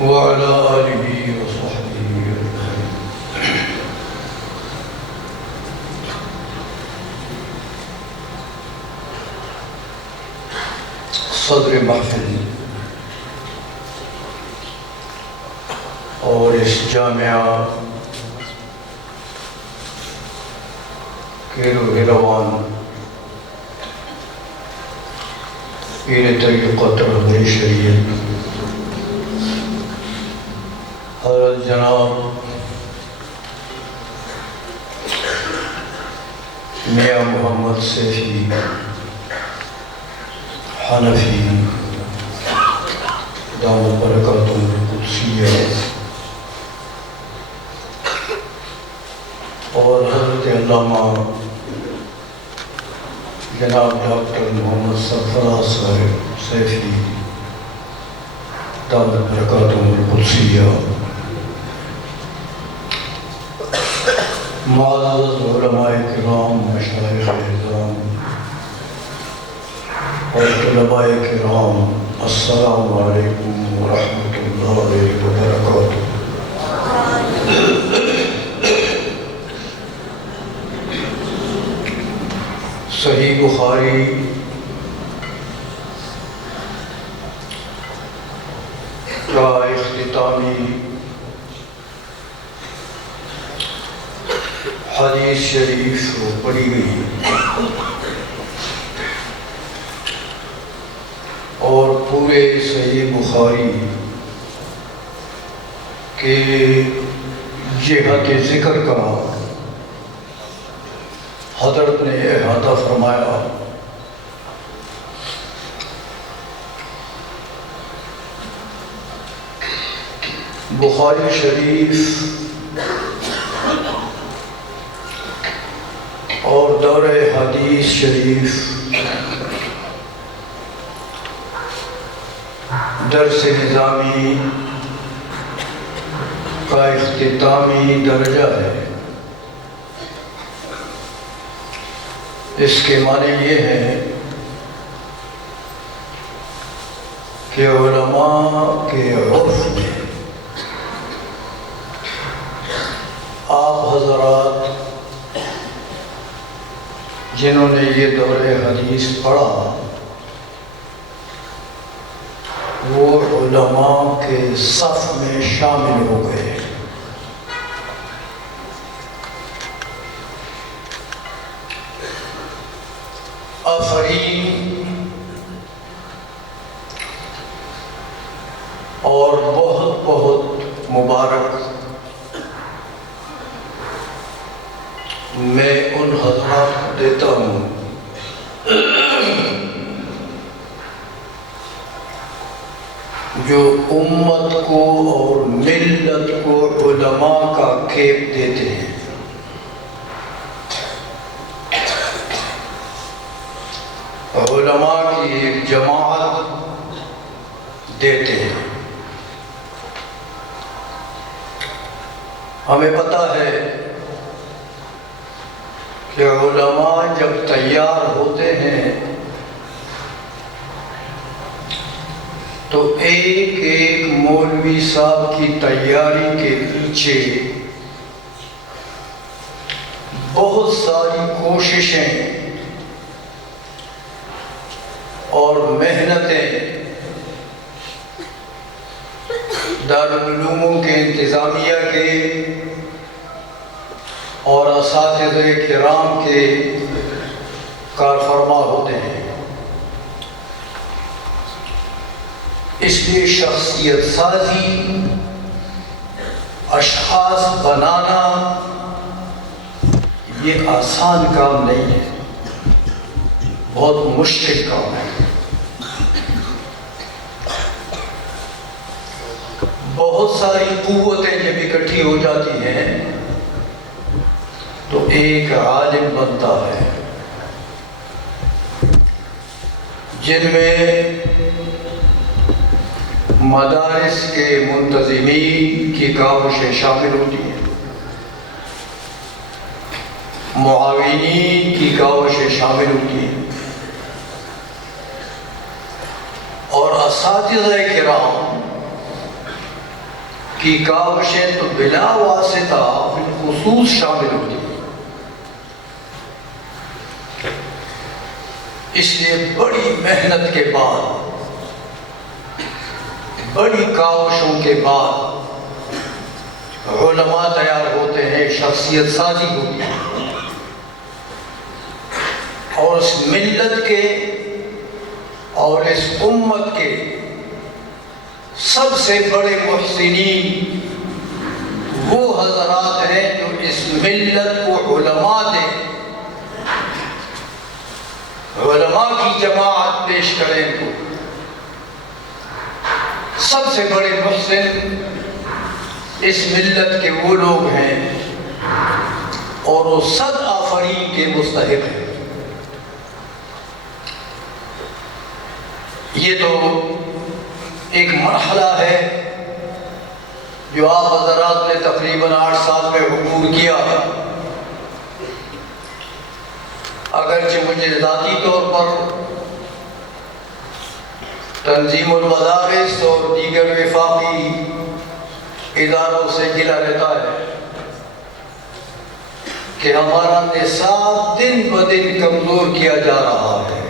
وعلى آله وصحبه أجمعين. صدر محفل اور اس جامعہ کے روح روان پیر طریقت رہبر شریعت حضرت جناب میاں محمد سیفی حنفی دامت برکاتہ القدسیہ اور حضرت علامہ جناب ڈاکٹر محمد سرفراز صاحب سیفی دامت برکاتہ القدسیہ، معزز علماء کرام، مشائخ اعظام اور طلباء کرام، السلام علیکم ورحمۃ اللہ وبرکاتہ۔ صحیح بخاری کا اختتامی حدیث شریف پڑھی گئی اور پورے صحیح بخاری کے جہت ذکر کا حضرت نے احاطہ فرمایا۔ بخاری شریف اور دور حدیث شریف درس نظامی کا اختتامی درجہ ہے۔ اس کے معنی یہ ہے کہ علماء کے عرف میں آپ حضرات جنہوں نے یہ دور حدیث پڑھا وہ علماء کے صف میں شامل ہو گئے۔ آفرین اور بہت بہت مبارک میں ان حضرات کو دیتا ہوں جو امت کو اور ملت کو علماء کا کھیپ دیتے ہیں۔ علماء کی ایک جماعت دیتے ہیں۔ ہمیں پتہ ہے کہ علماء جب تیار ہوتے ہیں تو ایک ایک مولوی صاحب کی تیاری کے پیچھے بہت ساری کوششیں اور محنتیں دارالعلوموں کے انتظامیہ کے اور اساتذہ کرام کے کارفرما ہوتے ہیں۔ اس لیے شخصیت سازی، اشخاص بنانا یہ آسان کام نہیں ہے، بہت مشکل کام ہے۔ بہت ساری قوتیں جب اکٹھی ہو جاتی ہیں تو ایک عالم بنتا ہے، جن میں مدارس کے منتظمین کی کاوشیں شامل ہوتی ہیں، معاونین کی کاوشیں شامل ہوتی ہیں، اساتذہ کرام کی کاوشیں تو بلا واسطہ بالخصوص شامل ہوتی ہیں، اس لیے بڑی محنت کے بعد، بڑی کاوشوں کے بعد علماء تیار ہوتے ہیں، شخصیت سازی ہوتی ہے، اور اس ملت کے اور اس امت کے سب سے بڑے محسنین وہ حضرات ہیں جو اس ملت کو علماء دیں، علماء کی جماعت پیش کریں تو سب سے بڑے محسن اس ملت کے وہ لوگ ہیں اور وہ 100 آفرین کے مستحق ہیں۔ یہ تو ایک مرحلہ ہے جو آپ حضرات نے تقریباً 8 سال میں عبور کیا۔ اگرچہ مجھے ذاتی طور پر تنظیم المدارس اور دیگر وفاقی اداروں سے گلہ رہتا ہے کہ ہمارا نصاب دن بدن کمزور کیا جا رہا ہے،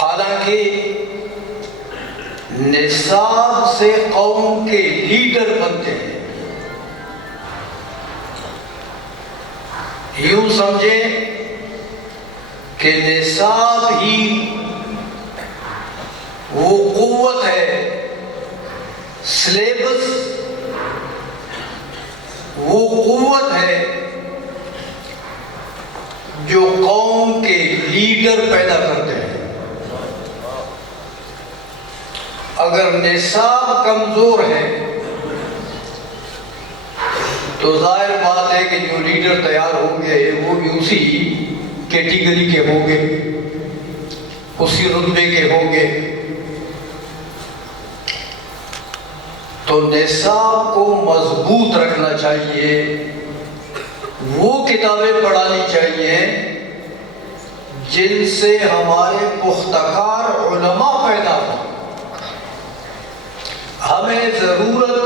حالانکہ نصاب سے قوم کے لیڈر بنتے ہیں۔ یوں سمجھیں کہ نصاب ہی وہ قوت ہے، سلیبس وہ قوت ہے جو قوم کے لیڈر پیدا کرتے ہیں۔ اگر نصاب کمزور ہے تو ظاہر بات ہے کہ جو لیڈر تیار ہوں گے وہ بھی اسی کیٹیگری کے ہوں گے، اسی رتبے کے ہوں گے۔ تو نصاب کو مضبوط رکھنا چاہیے، وہ کتابیں پڑھانی چاہیے جن سے ہمارے پختکار علماء پیدا ہوں۔ ہمیں ضرورت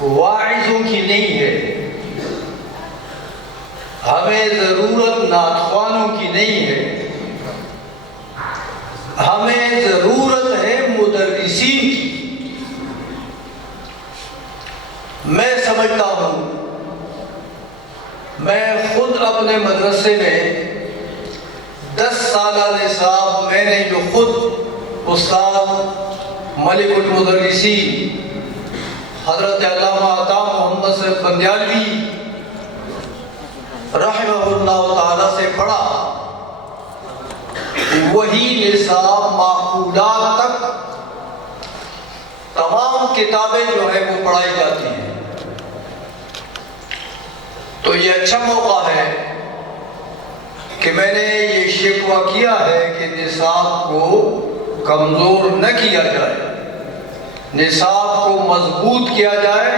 واعظوں کی نہیں ہے، ہمیں ضرورت نعت خوانوں کی نہیں ہے، ہمیں ضرورت ہے مدرسین کی۔ میں سمجھتا ہوں، میں خود اپنے مدرسے میں 10 سالہ نصاب میں نے جو خود استاد ملک المدرسین حضرت علامہ عطا محمد صاحب بندیالوی رحمہ اللہ تعالی سے پڑھا، وہی نصاب معقولات تک تمام کتابیں جو ہے وہ پڑھائی جاتی ہیں۔ تو یہ اچھا موقع ہے کہ میں نے یہ شکوہ کیا ہے کہ نصاب کو کمزور نہ کیا جائے، نصاب کو مضبوط کیا جائے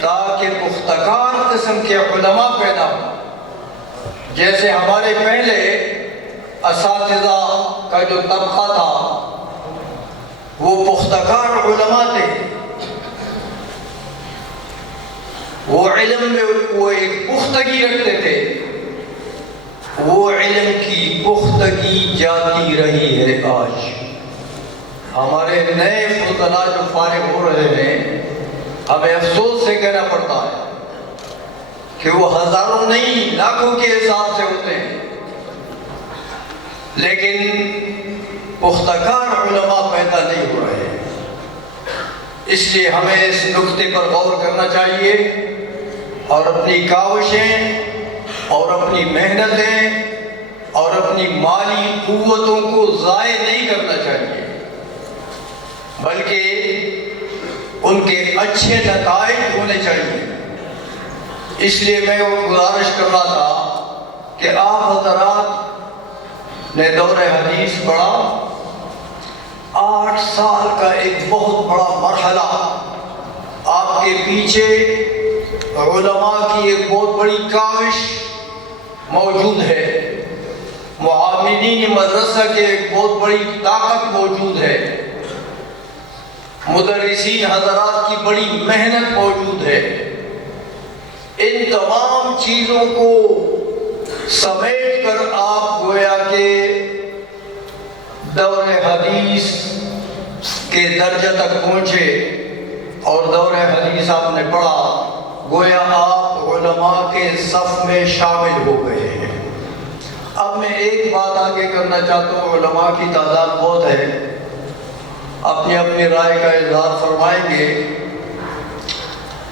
تاکہ پختکار قسم کے علماء پیدا ہوں۔ جیسے ہمارے پہلے اساتذہ کا جو طبقہ تھا وہ پختکار علماء تھے، وہ علم میں وہ ایک پختگی رکھتے تھے، وہ علم کی پختگی جاتی رہی ہے۔ آج ہمارے نئے فضلاء جو فارغ ہو رہے ہیں، ہمیں افسوس سے کہنا پڑتا ہے کہ وہ ہزاروں نہیں لاکھوں کے حساب سے ہوتے ہیں، لیکن پختکار علماء پیدا نہیں ہو رہے ہیں۔ اس لیے ہمیں اس نقطے پر غور کرنا چاہیے اور اپنی کاوشیں اور اپنی محنتیں اور اپنی مالی قوتوں کو ضائع نہیں کرنا چاہیے، بلکہ ان کے اچھے نتائج ہونے چاہیے۔ اس لیے میں وہ گزارش کر رہا تھا کہ آپ حضرات نے دور حدیث پڑھا، 8 سال کا ایک بہت بڑا مرحلہ آپ کے پیچھے علماء کی ایک بہت بڑی کاوش موجود ہے۔ معاملین مدرسہ کے ایک بہت بڑی طاقت موجود ہے، مدرسین حضرات کی بڑی محنت موجود ہے۔ ان تمام چیزوں کو سمیٹ کر آپ گویا کہ دور حدیث کے درجہ تک پہنچے، اور دور حدیث آپ نے پڑھا، گویا آپ علماء کے صف میں شامل ہو گئے ہیں۔ اب میں ایک بات آگے کرنا چاہتا ہوں، علماء کی تعداد بہت ہے، اپنی اپنی رائے کا اظہار فرمائیں گے،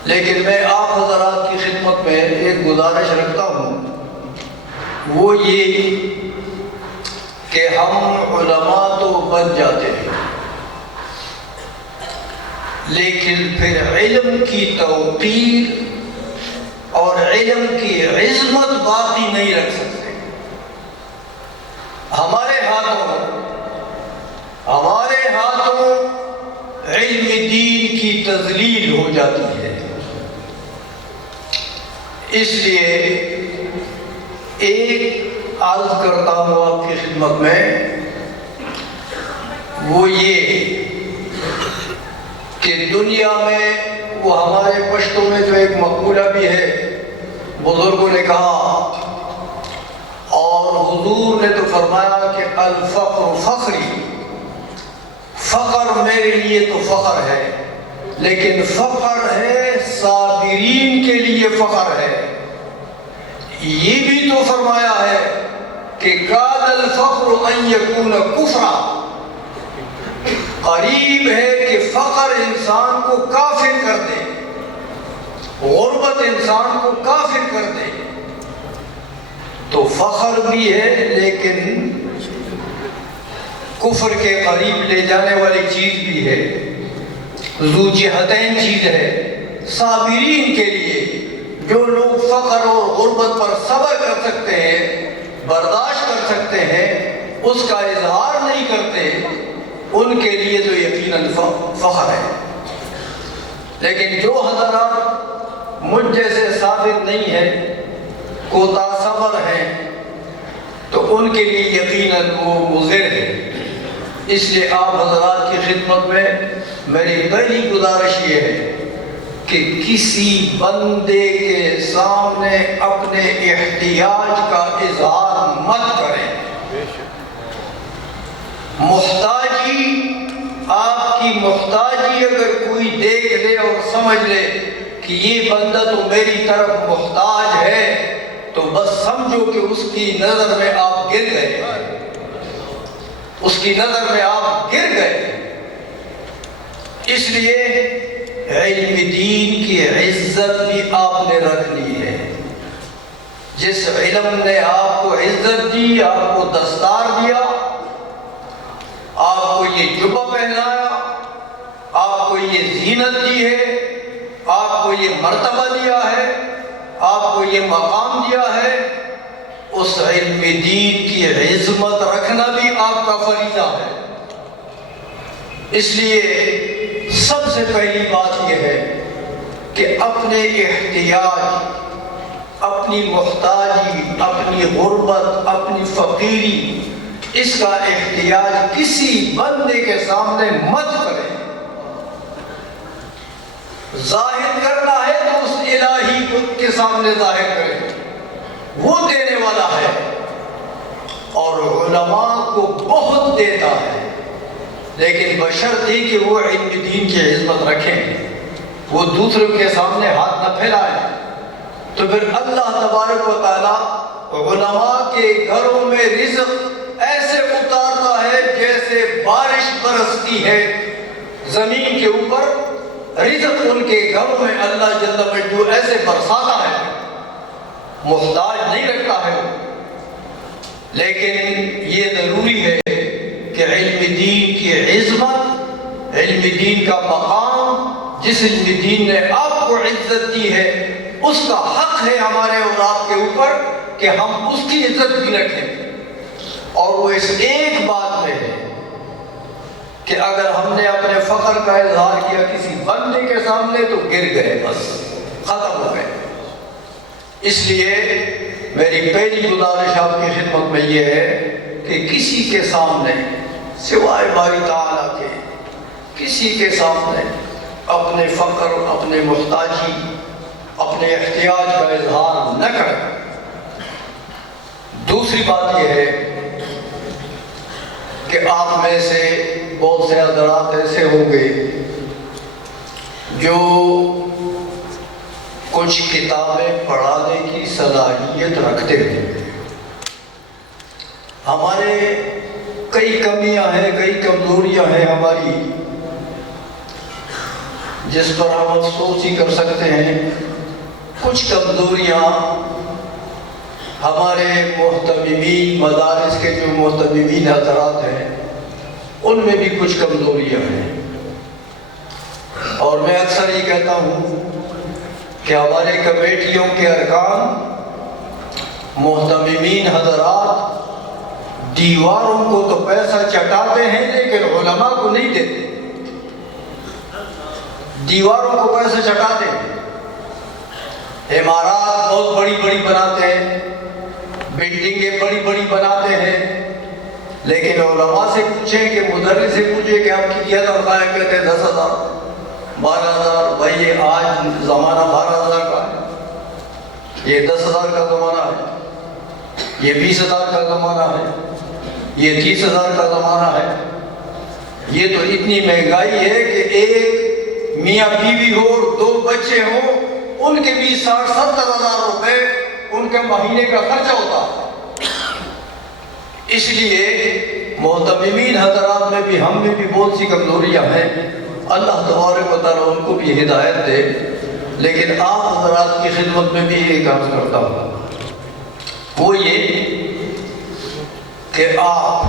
لیکن میں آپ حضرات کی خدمت میں ایک گزارش رکھتا ہوں، وہ یہ کہ ہم علماء تو بن جاتے ہیں، لیکن پھر علم کی توقیر اور علم کی عظمت باقی نہیں رکھ سکتے۔ ہمارے ہاتھوں علم دین کی تذلیل ہو جاتی ہے۔ اس لیے ایک عرض کرتا ہوں آپ کی خدمت میں، وہ یہ کہ دنیا میں، وہ ہمارے پشتوں میں جو ایک مقولہ بھی ہے، بزرگوں نے کہا اور حضور نے تو فرمایا کہ الفقر فخری، فقر میرے لیے تو فخر ہے، لیکن فخر ہے صابرین کے لیے فخر ہے۔ یہ بھی تو فرمایا ہے کہ کاد الفقر ان یکون کفرا، قریب ہے کہ فقر انسان کو کافر کر دے، غربت انسان کو کافر کر دے۔ تو فخر بھی ہے لیکن کفر کے قریب لے جانے والی چیز بھی ہے، ذو جہتین چیز ہے۔ صابرین کے لیے، جو لوگ فقر اور غربت پر صبر کر سکتے ہیں، برداشت کر سکتے ہیں، اس کا اظہار نہیں کرتے، ان کے لیے تو یقیناً فخر ہے۔ لیکن جو حضرات مجھ جیسے صابر نہیں ہیں، کوتا صبر ہیں، تو ان کے لیے یقیناً وہ مضر ہے۔ اس لیے آپ حضرات کی خدمت میں میری پہلی گزارش یہ ہے کہ کسی بندے کے سامنے اپنے احتیاج کا اظہار مت کریں۔ محتاجی، آپ کی محتاجی اگر کوئی دیکھ لے اور سمجھ لے کہ یہ بندہ تو میری طرف محتاج ہے، تو بس سمجھو کہ اس کی نظر میں آپ گر گئے، اس کی نظر میں آپ گر گئے۔ اس لیے علم دین کی عزت بھی آپ نے رکھنی ہے۔ جس علم نے آپ کو عزت دی، آپ کو دستار دیا، آپ کو یہ جبہ پہنایا، آپ کو یہ زینت دی ہے، آپ کو یہ مرتبہ دیا ہے، آپ کو یہ مقام دیا ہے، اس علم دین کی عظمت رکھنا بھی آپ کا فریضہ ہے۔ اس لیے سب سے پہلی بات یہ ہے کہ اپنے احتیاج، اپنی محتاجی، اپنی غربت، اپنی فقیری، اس کا احتیاج کسی بندے کے سامنے مت کریں۔ ظاہر کرنا ہے تو اس الہی کے سامنے ظاہر کریں، وہ دینے والا ہے اور علماء کو بہت دیتا ہے، لیکن بشرط ہی کہ وہ علم دین کی عظمت رکھیں، وہ دوسروں کے سامنے ہاتھ نہ پھیلائیں۔ تو پھر اللہ تبارک و تعالیٰ علماء کے گھروں میں رزق ایسے اتارتا ہے جیسے بارش برستی ہے زمین کے اوپر، رزق ان کے گھروں میں اللہ جل مجدہ ایسے برساتا ہے، محتاج نہیں رکھتا ہے۔ لیکن یہ ضروری ہے کہ علم دین کی عظمت، علم دین کا مقام، جس علم دین نے آپ کو عزت دی ہے، اس کا حق ہے ہمارے اور آپ کے اوپر کہ ہم اس کی عزت بھی رکھیں۔ اور وہ اس ایک بات میں ہے کہ اگر ہم نے اپنے فقر کا اظہار کیا کسی بندے کے سامنے تو گر گئے، بس ختم ہو گئے۔ اس لیے میری پہلی گزارش آپ کی خدمت میں یہ ہے کہ کسی کے سامنے سوائے باری تعالیٰ کے کسی کے سامنے اپنے فقر، اپنے محتاجی، اپنے احتیاج کا اظہار نہ کریں۔ دوسری بات یہ ہے کہ آپ میں سے بہت سے حضرات ایسے ہوں گے جو کچھ کتابیں پڑھانے کی صلاحیت رکھتے ہیں۔ ہمارے کئی کمیاں ہیں، کئی کمزوریاں ہیں ہماری، جس پر ہم افسوس ہی کر سکتے ہیں۔ کچھ کمزوریاں ہمارے محتممین، مدارس کے جو محتممین حضرات ہیں ان میں بھی کچھ کمزوریاں ہیں، اور میں اکثر یہ کہتا ہوں کہ ہمارے کمیٹیوں کے ارکان، محتممین حضرات دیواروں کو تو پیسہ چٹاتے ہیں لیکن علماء کو نہیں دیتے۔ دیواروں کو پیسہ چٹاتے ہیں، عمارات بہت بڑی بڑی بناتے ہیں، بلڈنگیں بڑی بڑی بناتے ہیں، لیکن علماء سے پوچھیں کہ مدرس سے پوچھیں کہ آپ کی کیا تنخواہ ہے، کہتے ہیں 10,000 12,000۔ بھائی یہ آج زمانہ 12,000 کا ہے، یہ 10,000 کا زمانہ ہے، یہ 20,000 کا زمانہ ہے، یہ 30,000 کا زمانہ ہے۔ یہ تو اتنی مہنگائی ہے کہ ایک میاں بیوی ہو اور 2 بچے ہوں، ان کے بھی 60-70,000 روپے ان کے مہینے کا خرچہ ہوتا ہے۔ اس لیے محتممین حضرات میں بھی، ہم میں بھی بہت سی کمزوریاں ہیں، اللہ تبارک و تعالیٰ ان کو بھی ہدایت دے۔ لیکن آپ حضرات کی خدمت میں بھی ایک عرض کرتا ہوں، وہ یہ کہ آپ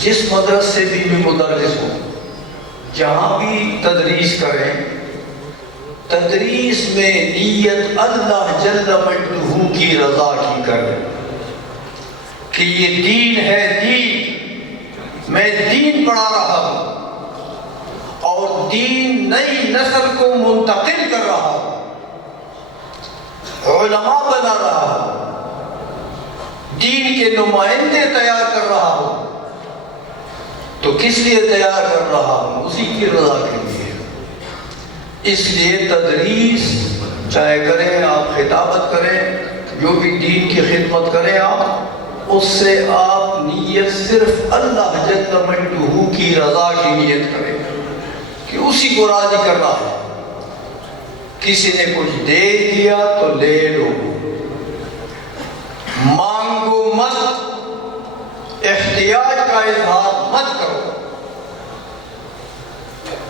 جس مدرسے سے بھی مدرس ہو، جہاں بھی تدریس کریں، تدریس میں نیت اللہ جل مجدہ کی رضا کی کریں کہ یہ دین ہے، دین، میں دین پڑھا رہا ہوں اور دین نئی نسل کو منتقل کر رہا ہوں، علماء بنا رہا ہوں، دین کے نمائندے تیار کر رہا ہوں۔ تو کس لیے تیار کر رہا ہوں؟ اسی کی رضا کے لیے۔ اس لیے تدریس چاہے کریں آپ، خطابت کریں، جو بھی دین کی خدمت کریں آپ، اس سے آپ نیت صرف اللہ جل مجدہ کی رضا کی نیت کریں کہ اسی کو راضی کرنا ہے۔ کسی نے کچھ دے دیا تو لے لو، مانگو مت، احتیاج کا اظہار مت کرو،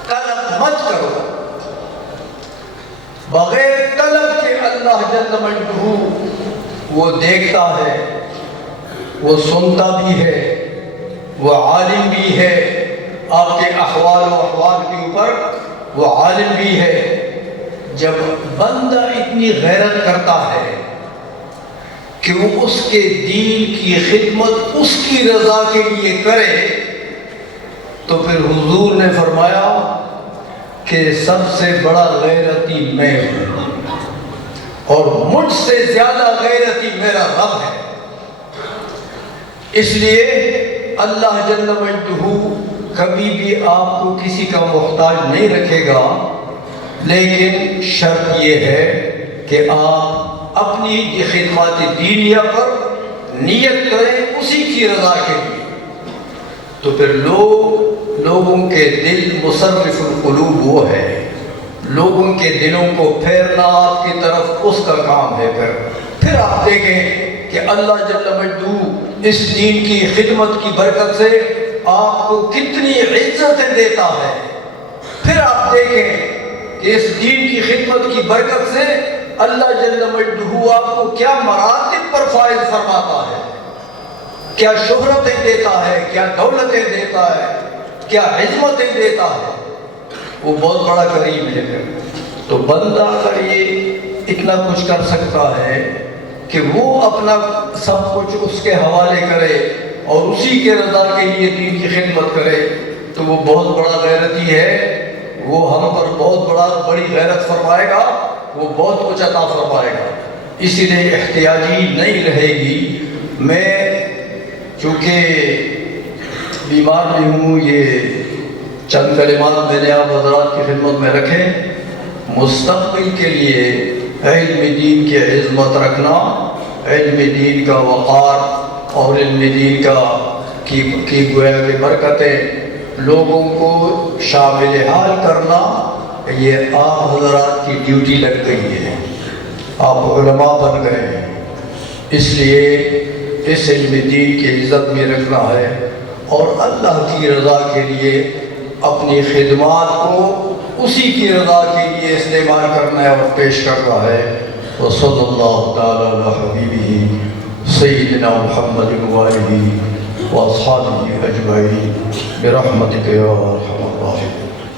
طلب مت کرو۔ بغیر طلب کے اللہ جل مجدہ وہ دیکھتا ہے، وہ سنتا بھی ہے، وہ عالم بھی ہے، آپ کے احوال و احوال کے اوپر وہ عالم بھی ہے۔ جب بندہ اتنی غیرت کرتا ہے کہ وہ اس کے دین کی خدمت اس کی رضا کے لیے کرے، تو پھر حضور نے فرمایا کہ سب سے بڑا غیرتی میں ہوں اور مجھ سے زیادہ غیرتی میرا رب ہے۔ اس لیے اللہ جل مجدہ کبھی بھی آپ کو کسی کا محتاج نہیں رکھے گا، لیکن شرط یہ ہے کہ آپ اپنی خدمات دینیہ پر نیت کریں اسی کی رضا کے لیے۔ تو پھر لوگوں کے دل مصرف القلوب وہ ہے، لوگوں کے دلوں کو پھیرنا آپ کی طرف اس کا کام ہے۔ پھر آپ دیکھیں کہ اللہ جل مجدہ اس دین کی خدمت کی برکت سے آپ کو کتنی عزتیں دیتا ہے۔ پھر آپ دیکھیں کہ اس دین کی خدمت کی برکت سے اللہ جل مجدہ آپ کو کیا مراتب پر فائز فرماتا ہے، کیا شہرتیں دیتا ہے، کیا دولتیں دیتا ہے، کیا عظمتیں دیتا ہے۔ وہ بہت بڑا کریم ہے۔ تو بندہ اگر یہ اتنا کچھ کر سکتا ہے کہ وہ اپنا سب کچھ اس کے حوالے کرے اور اسی کے رضا کے لیے دین کی خدمت کرے، تو وہ بہت بڑا غیرتی ہے۔ وہ ہم پر بہت بڑی غیرت فرمائے گا، وہ بہت کچھ عطا فرمائے گا۔ اسی لیے احتیاجی نہیں رہے گی۔ میں چونکہ بیمار بھی ہوں، یہ چند کلمات میں نے آپ حضرات کی خدمت میں رکھے۔ مستقبل کے لیے علم دین کی عظمت رکھنا، علم دین کا وقار اور علم دین کی گویا کی برکتیں لوگوں کو شامل حال کرنا، یہ آپ حضرات کی ڈیوٹی لگ گئی ہے۔ آپ علماء بن گئے ہیں، اس لیے اس علم دین کی عزت میں رکھنا ہے اور اللہ کی رضا کے لیے اپنی خدمات کو اسی کی رضا کے لیے استعمال کرنا ہے اور پیش کرنا ہے۔ وصلی اللہ تعالی علی حبیبہ سیدنا محمد وآلہ واصحابہ اجمعین برحمتک یا ارحم الراحمین۔